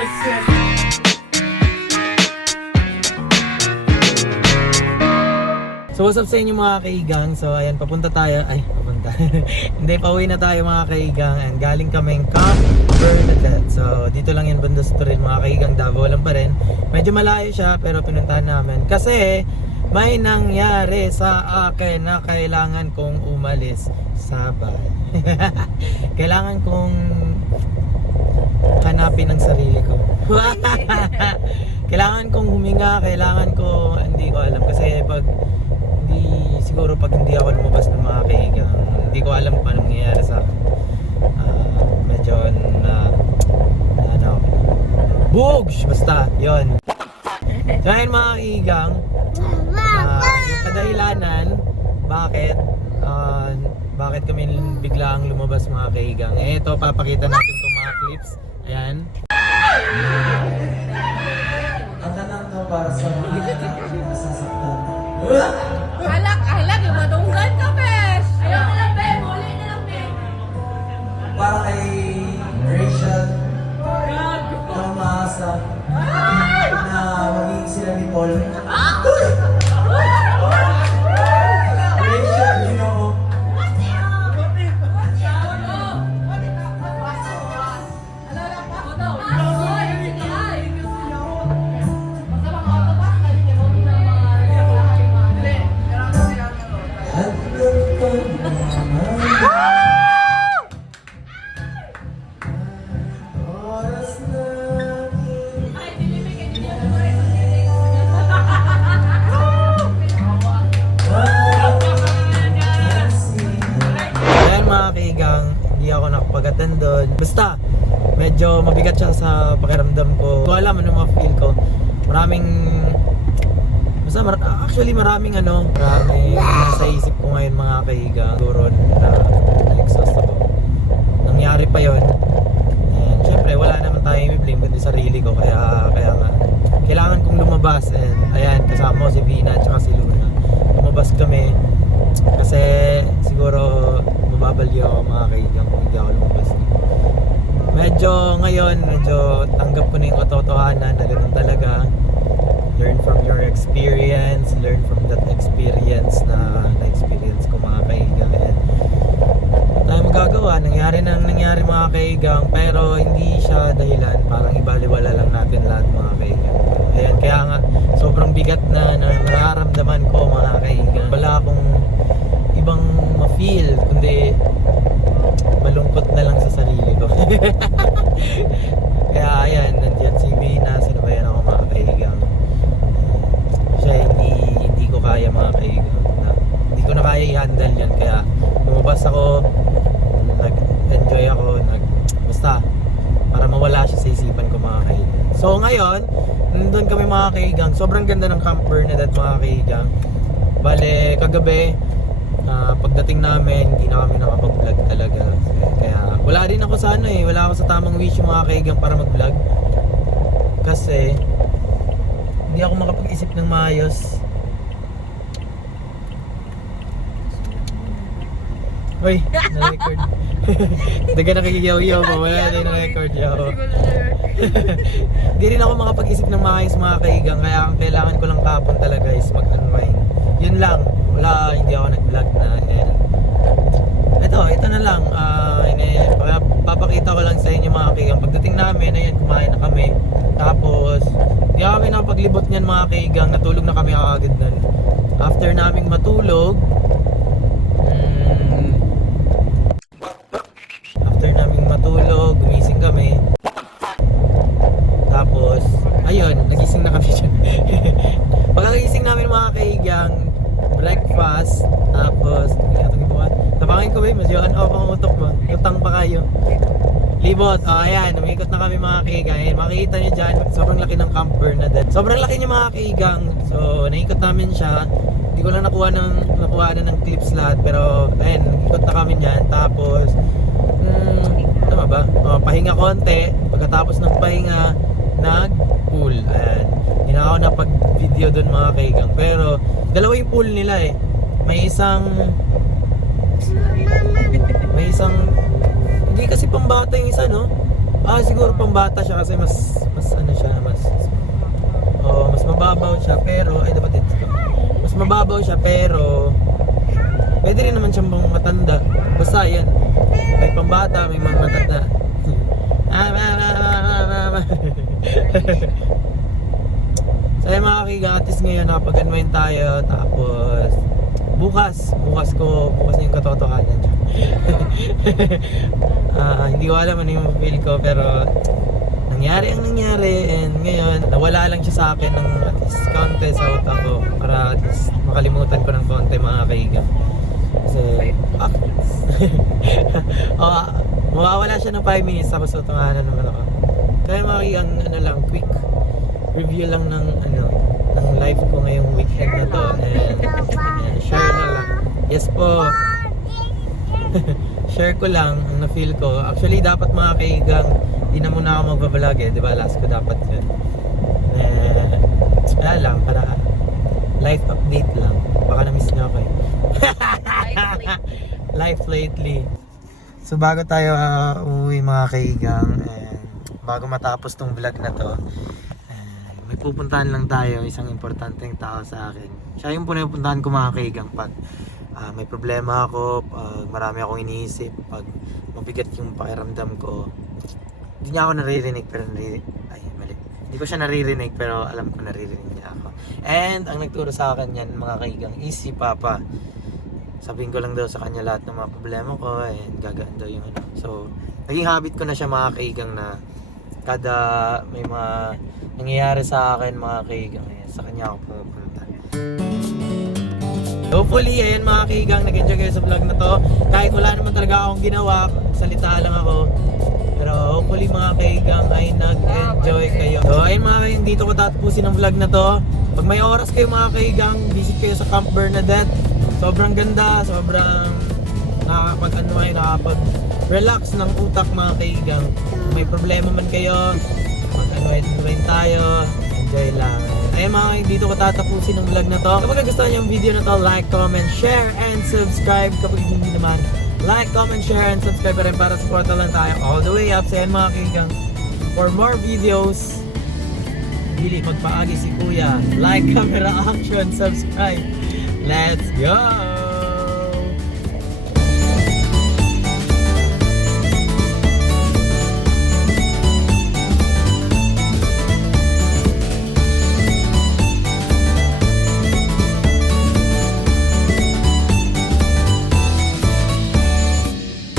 So what's up sa inyo mga kaigang? So ayan, papunta tayo. Ay, papunta. Hindi, pauwi na tayo mga kaigang. And galing kaming Camp Bernadette. So dito lang yan banda sa Toril mga kaigang. Davao lang pa rin. Medyo malayo siya pero pinuntahan namin. Kasi may nangyari sa akin na kailangan kong umalis sa bahay. Kailangan kong hanapin ang sarili ko. Kailangan kong huminga. Kailangan ko, hindi ko alam. Kasi siguro pag hindi ako lumabas ng mga kaigang, hindi ko alam kung anong nangyayari sa akin. Medyo bugs! Basta, yun. So ayun mga kaigang, yung kadahilanan bakit kami biglang lumabas mga kaigang. Ito, papakita natin itong mga clips. Ayan. Ang tanang to para sa mga nasasaktan. Halak, yung madunggan ka, Besh! Ayaw na lang, Besh! Muli na lang, Besh! Para kay Rachel na umaasa na maging sila ni Paul. Rachel, you know. Hindi ako nakapag-attend doon. Basta, medyo mabigat siya sa pakiramdam ko. Kung alam ano ma-feel ko. Actually maraming nasa isip ko ngayon mga kaiga. Siguro na-exhaust ako. Nangyari pa yon. And syempre wala naman tayong i-blame kundi sarili ko. Kaya nga, kailangan kong lumabas. And ayan, kasama ko si Vina at saka si Luna. Lumabas kami. Kasi siguro mababaliw ako mga kaigang kung hindi ako lumabas. Medyo tanggap ko na yung katotohanan na ganun talaga. Learn from your experience, learn from that experience na-experience ko mga kaigang. Tayo magagawa, nangyari mga kaigang, pero hindi siya dahilan, parang ibaliwala lang natin lahat mga kaigang. Ayan, kaya nga sobrang bigat na nararamdaman ko mga kaigang. Wala akong ibang ma-feel kundi malungkot na lang sa sarili ko. Kaya ayan, nandiyan si Vina, sinabayan ako mga kaigang. Siya hindi ko kaya mga kaigang. Hindi ko na kaya i-handle yan, kaya lumabas ako, nag-enjoy ako, basta para mawala siya sa isipan ko mga kaigang. So ngayon, nandun kami mga kaigang. Sobrang ganda ng Camp Bernadette mga kaigang. Bale, kagabi pagdating namin, hindi na kami nakapag-vlog talaga. Kaya wala din ako sa wala ako sa tamang wish yung mga kaigang para mag-vlog. Kasi hindi ako makapag-isip ng maayos. Uy, na-record. Daga nakikiyaw-yaw pa, wala din na-record yaw. Hindi rin ako makapag-isip ng maayos mga kaigang. Kaya ang kailangan ko lang kapon talaga is mag-unwind. Yun lang. Wala, hindi ako nag-vlog na. Ito na lang. Papakita ko lang sa inyo mga kaigang. Pagdating namin, ayan, kumain na kami. Tapos, hindi kami nakapaglibot niyan mga kaigang. Natulog na kami agad nun. After naming matulog, gumising kami. Tapos, ayun, nagising na kami dyan. Pagkagising namin mga kaigang, breakfast, tapos tabangin ko ba, mas yun, pang utok mo, utang pa kayo. Libot, ayan, umikot na kami mga kaigang. Ayan, makikita nyo dyan, sobrang laki ng Camp Bernadette. Sobrang laki niya mga kaigang. So, naikot namin siya. Hindi ko lang nakuha ng clips lahat, pero ayan, naikot na kami niyan. Tapos, tama ba? Pahinga konti. Pagkatapos ng pahinga, nag-pool. Ayan. Hindi na ako napag-video doon mga kaigang. Pero, dalawa yung pool nila eh. May isang hindi kasi pambata yung isa, no? Siguro pambata siya kasi mas ano siya, mas mababaw siya pero dapat ito. Mas mababaw siya pero pwede rin naman siyang matanda. Basta yan. May pambata, may mga matanda. So yung mga kigatis ngayon, nakapag-unwind tayo. Tapos bukas na yung katotohanan. Hindi ko alam ano yung feel ko pero nangyari ang nangyari, and ngayon nawala lang siya sa akin ng at least konti sa utak ko para at least makalimutan ko ng konti mga kaiga. Kasi mawawala siya ng 5 minutes tapos tutunganan naman ako. Kaya mga kaiga, ano lang, quick review lang ng life ko ngayong weekend na to, and share na lang. Yes po. Share ko lang ang na-feel ko. Actually, dapat mga kaigang, di na muna ako magbablog di ba? Last ko dapat yun. Kaya lang, para life update lang. Baka na-miss nyo ako Life lately. So, bago tayo uuwi mga kaigang, and bago matapos tong vlog na to, may pupuntahan lang tayo, isang importanteng tao sa akin. Siya yung pupuntahan ko mga kaigang pag may problema ako, pag marami akong iniisip, pag mabigat yung pakiramdam ko. Hindi niya ako naririnig pero mali. Hindi ko siya naririnig pero alam ko naririnig niya ako. And ang nagturo sa akin yan mga kaigang is si Papa. Sabihin ko lang daw sa kanya lahat ng mga problema ko, and gagaan daw yung ano. So, naging habit ko na siya mga kaigang na kada may mga nangyayari sa akin mga kaigang, sa kanya ako pumupunta. Hopefully, ayan mga kaigang, nag-enjoy kayo sa vlog na to. Kahit wala naman talaga akong ginawa, salita lang ako. Pero hopefully mga kaigang ay nag-enjoy kayo. So ayun mga kaigang, dito ko tatapusin ang vlog na to. Pag may oras kayo mga kaigang, visit kayo sa Camp Bernadette. Sobrang ganda, sobrang nakakapag-relax ng utak mga kaigang. Kung may problema man kayo, mag-unwind tayo, enjoy lang. Ayun mga kaigang, dito ko tatapusin ang vlog na to. Kapag nagustuhan niyo ang video na to, like, comment, share, and subscribe. Kapag hindi naman, like, comment, share, and subscribe pa rin para support lang tayo all the way up. So yan mga kaigang, for more videos, dili magpaagi si Kuya. Like, camera, action, subscribe. Let's go!